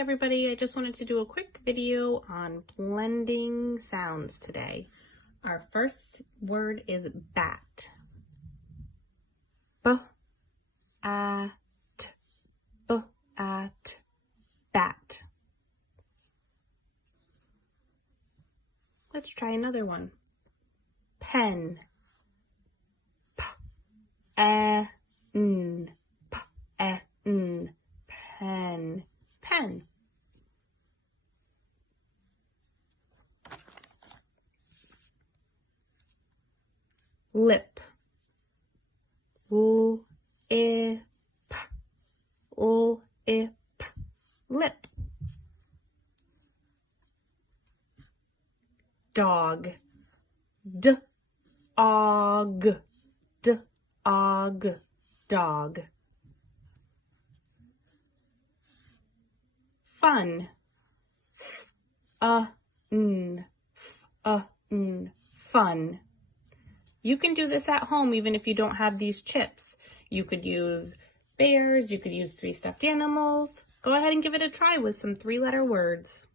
everybody, I just wanted to do a quick video on blending sounds today. Our first word is bat. B-at, b-at, bat. Let's try another one. Pen. P-e-n, p-e-n, pen, pen. Lip. L-I-p, L-I-p, lip. Dog. D-og, d-og, dog. Fun. F-un, f-un, fun. You can do this at home even if you don't have these chips. You could use bears, you could use 3 stuffed animals. Go ahead and give it a try with some 3-letter words.